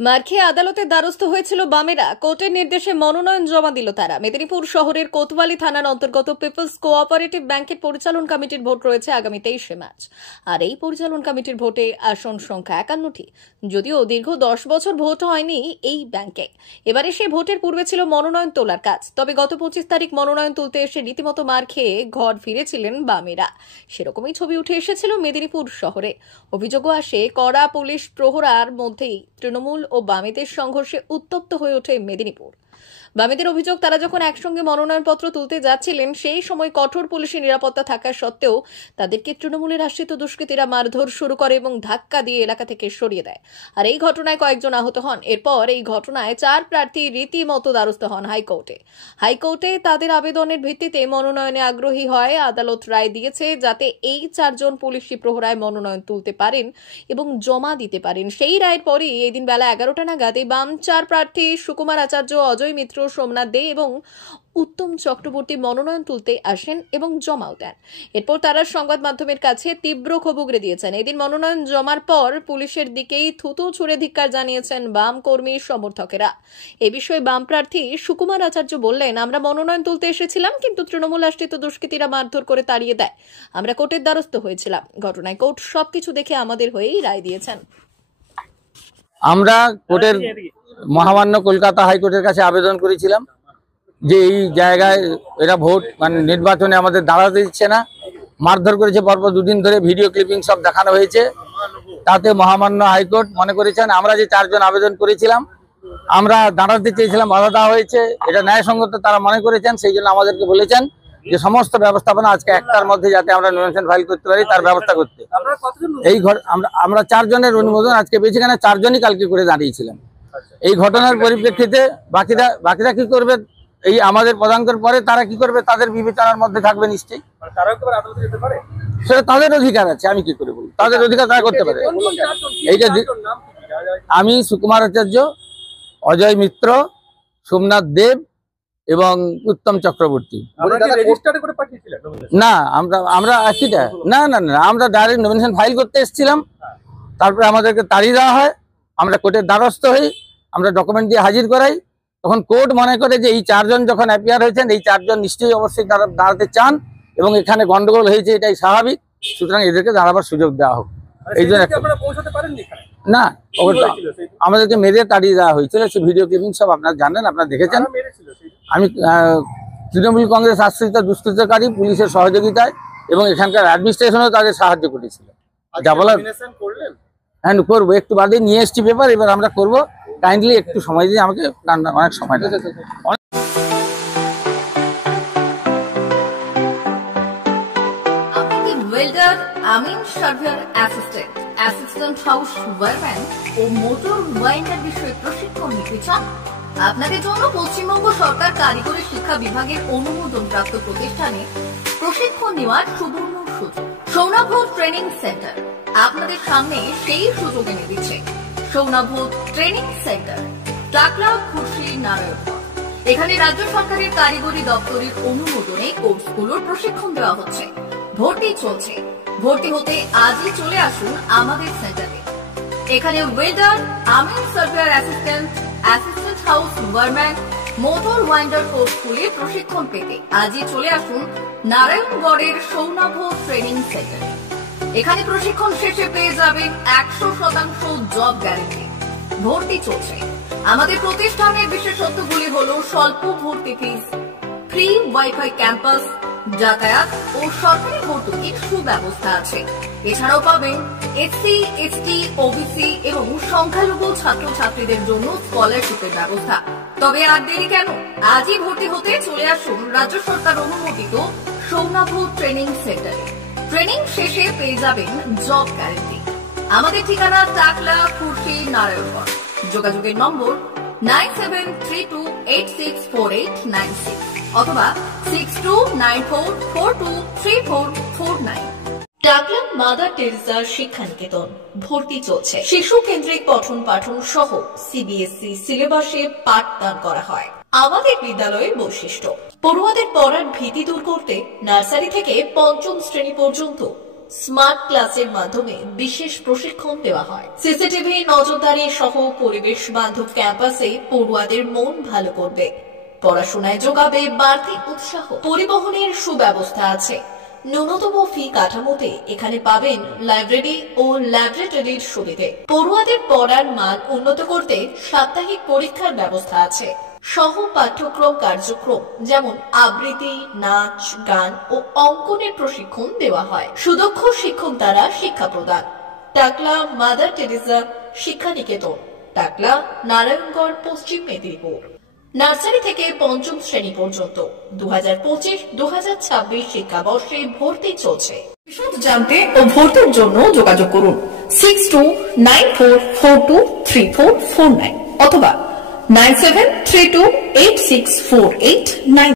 মার খেয়ে আদালতের দ্বারস্থ হয়েছিল বামেরা। কোর্টের নির্দেশে মনোনয়ন জমা দিল তারা। মেদিনীপুর শহরের কোতওয়ালি থানার অন্তর্গত পিপলস কোঅপারেটিভ ব্যাংকের পরিচালন কমিটির ভোট রয়েছে আগামী 23শে মার্চ। আর এই পরিচালন কমিটির ভোটে আসন সংখ্যা 51টি। যদিও দীর্ঘ 10 বছর ভোট হয়নি এই ব্যাংকে। এবারে সে ভোটের পূর্বে ছিল মনোনয়ন তোলার কাজ। তবে গত 25 তারিখ মনোনয়ন তুলতে এসে রীতিমতো মার খেয়ে ঘর ফিরেছিলেন বামেরা। সেরকমই ছবি উঠে এসেছিল মেদিনীপুর শহরে। অভিযোগও আসে কড়া পুলিশ প্রহরার মধ্যেই তৃণমূল ও বামেদের সংঘর্ষে উত্তপ্ত হয়ে ওঠে মেদিনীপুর। বামেদের অভিযোগ, তারা যখন একসঙ্গে মনোনয়নপত্র তুলতে যাচ্ছিলেন সেই সময় কঠোর পুলিশি নিরাপত্তা থাকা সত্ত্বেও তাদেরকে তৃণমূলের আশ্রিত দুষ্কৃতীরা মারধর শুরু করে এবং ধাক্কা দিয়ে এলাকা থেকে সরিয়ে দেয়। আর এই ঘটনায় কয়েকজন আহত হন। এরপর এই ঘটনায় 4 প্রার্থী রীতিমতো দ্বারস্থ হন হাইকোর্টে। হাইকোর্টে তাদের আবেদনের ভিত্তিতে মনোনয়নে আগ্রহী হয়। আদালত রায় দিয়েছে যাতে এই 4 জন পুলিশি প্রহরায় মনোনয়ন তুলতে পারেন এবং জমা দিতে পারেন। সেই রায়ের পরই এদিন বেলা 11টা নাগাদ বাম 4 প্রার্থী সুকুমার আচার্য, অজয় মিত্র, সোমনাথ দে এবং উত্তম চক্রবর্তী মনোনয়ন তুলতে আসেন এবং জমাও দেন। এরপর তারা সংবাদ মাধ্যমের কাছে তীব্র ক্ষোভ উগরে দিয়েছেন। এদিন মনোনয়ন জমার পর পুলিশের দিকেই থুতু ছুড়ে ধিক্কার জানিয়েছেন বাম কর্মী সমর্থকেরা। এ বিষয়ে বাম প্রার্থী সুকুমার আচার্য বললেন, আমরা মনোনয়ন তুলতে এসেছিলাম, কিন্তু তৃণমূল আশ্রিত দুষ্কৃতীরা মারধর করে তাড়িয়ে দেয়। আমরা কোর্টের দ্বারস্থ হয়েছিলাম। ঘটনায় কোর্ট সবকিছু দেখে আমাদের হয়েই রায় দিয়েছেন। আমরা কোর্টের মহামান্য কলকাতা হাইকোর্টের কাছে আবেদন করেছিলাম যে এই জায়গায় এরা ভোট নির্বাচনে আমাদের দাঁড়াতে দিচ্ছে না, মারধর করেছে। পরপর 2 দিন ধরে ভিডিও ক্লিপিং সব দেখানো হয়েছে। তাতে মহামান্য হাইকোর্ট মনে করেছেন আমরা যে 4 জন আবেদন করেছিলাম, আমরা দাঁড়াতে চেয়েছিলাম, বাধা দেওয়া হয়েছে, এটা ন্যায়সঙ্গত তারা মনে করেছেন। সেই জন্য আমাদেরকে বলেছেন যে সমস্ত ব্যবস্থাপনা আজকে 1টার মধ্যে যাতে আমরা নমিনেশন ফাইল করতে পারি তার ব্যবস্থা করতে। এই আমরা 4 জনের অনুমোদন আজকে পেয়েছি, কেন 4 জনই কালকে করে দাঁড়িয়েছিলাম। এই ঘটনার পরিপ্রেক্ষিতে বাকিরা কি করবে, এই আমাদের পদাঙ্কের পরে তারা কি করবে, তাদের বিবেচনার মধ্যে থাকবে নিশ্চয়ই। সেটা তাদের অধিকার আছে, আমি কি করে বলি, তাদের অধিকার তারা করতে পারে। এইটা আমি সুকুমার আচার্য, অজয় মিত্র, সোমনাথ দেব এবং উত্তম চক্রবর্তী। না, আমরা আশিটা না, আমরা ডাইরেক্ট নমিনেশন ফাইল করতে এসেছিলাম। তারপরে আমাদেরকে তাড়িয়ে দেওয়া হয়। আমরা কোর্টের দ্বারস্থ হই, আমরা ডকুমেন্ট দিয়ে হাজির করাই। তখন কোর্ট মনে করে যে এই 4 জন যখন অ্যাপিয়ার হয়েছেন, এই 4 জন নিশ্চয়ই অবশ্যই দাঁড়াতে চান এবং এখানে গন্ডগোল হয়েছে, এটাই স্বাভাবিক, সুতরাং এদেরকে দাঁড়াবার সুযোগ দেওয়া হোক। এই জন্য না, আমাদেরকে মেরে তাড়িয়ে দেওয়া হয়েছিল। সে ভিডিও ক্লিপিং সব আপনারা জানেন, আপনারা দেখেছেন। আমি তৃণমূল কংগ্রেস আশ্রিত দুষ্কৃতকারী পুলিশের সহযোগিতায় এবং এখানকার অ্যাডমিনিস্ট্রেশনও তাদের সাহায্য করেছিল। যা বলার হ্যাঁ করবো, একটু বাদে নিয়ে এসছি পেপার, এবার আমরা করবো। কাইন্ডলি একটু সময় দিয়ে আমাকে, অনেক সময় লাগে। ওয়েল্ডার, আমিন surveyor assistant, assistant house wireman ও মোটর ওয়াইন্ডার বিষয়ে প্রশিক্ষণ নিতে চান? আপনাদের জন্য পশ্চিমবঙ্গ সরকার কারিগরি শিক্ষা বিভাগের অনুমোদনপ্রাপ্ত প্রতিষ্ঠানে প্রশিক্ষণ নেওয়ার সুবর্ণ সুযোগ। সৌনাভ ট্রেনিং সেন্টার আপনাদের সামনে সেই সুযোগ এনে দিচ্ছে। সৌনাভ ট্রেনিং সেন্টার, টাকলা, খুশি, নারায়ণগড়। এখানে রাজ্য সরকারের কারিগরি দপ্তরের অনুমোদনে কোর্সগুলোর প্রশিক্ষণ দেওয়া হচ্ছে। ভর্তি চলছে। ভর্তি হতে আজই চলে আসুন আমাদের সেন্টারে। এখানে ওয়েল্ডার, আমিন surveyor assistant, assistant house wireman, motor winder কোর্সগুলি প্রশিক্ষণ পেতে আজই চলে আসুন নারায়ণগড়ের সৌনাভ ট্রেনিং সেন্টারে। এখানে প্রশিক্ষণ শেষে পেয়ে যাবেন 100% জব গ্যারান্টি। ভর্তি চলছে। আমাদের প্রতিষ্ঠানের বিশেষত্বগুলি হলো স্বল্প ভর্তি ফিস, ফ্রি ওয়াইফাই ক্যাম্পাস, যাতায়াত ও সরকারি ভর্তুকির সুব্যবস্থা আছে। এছাড়াও পাবেন এসসি, এসটি, ওবিসি এবং সংখ্যালঘু ছাত্রছাত্রীদের জন্য স্কলারশিপের ব্যবস্থা। তবে আর দেরি কেন, আজই ভর্তি হতে চলে আসুন রাজ্য সরকার অনুমোদিত সৌনাভ ট্রেনিং সেন্টারে। ট্রেনিং শেষে পেয়ে যাবেন জব গ্যারান্টি। আমাদের ঠিকানা টাকলা, খুশি, নারায়ণগড়। যোগাযোগের নম্বর 9732864896 অথবা 6294423449। টাকলা মাদার টেরেসা শিক্ষানিকেতন। ভর্তি চলছে। শিশু কেন্দ্রিক পঠন পাঠন সহ সিবিএসই সিলেবাসে পাঠদান করা হয়। আমাদের বিদ্যালয়ের বৈশিষ্ট্য: পড়ুয়াদের পড়ার ভীতি দূর করতে নার্সারি থেকে 5ম শ্রেণী পর্যন্ত স্মার্ট ক্লাসের মাধ্যমে বিশেষ প্রশিক্ষণ দেওয়া হয়। সিসিটিভি নজরদারি সহ পরিবেশ বান্ধব ক্যাম্পাসে পড়ুয়াদের মন ভালো করবে, পড়াশোনায় যোগাবে বাড়তি উৎসাহ। পরিবহনের সুব্যবস্থা আছে। ন্যূনতম ফি কাঠামোতে এখানে পাবেন লাইব্রেরি ও ল্যাবরেটরির সুবিধে। পড়ুয়াদের পড়ার মান উন্নত করতে সাপ্তাহিক পরীক্ষার ব্যবস্থা আছে। সহ পাঠ্যক্রম কার্যক্রম যেমন আবৃত্তি, নাচ, গান ও অঙ্কনের প্রশিক্ষণ দেওয়া হয়। সুদক্ষ শিক্ষক দ্বারা শিক্ষা প্রদান। টাকলা মাদার টেরেসা শিক্ষা নিকেতন, টাকলা, নারায়ণগড়, পশ্চিম মেদিনীপুর। নার্সারি থেকে পঞ্চম শ্রেণী পর্যন্ত 2025-2026 শিক্ষাবর্ষে ভর্তি চলছে। বিশদ জানতে ও ভর্তির জন্য যোগাযোগ করুন 6294423449 অথবা 9732864899।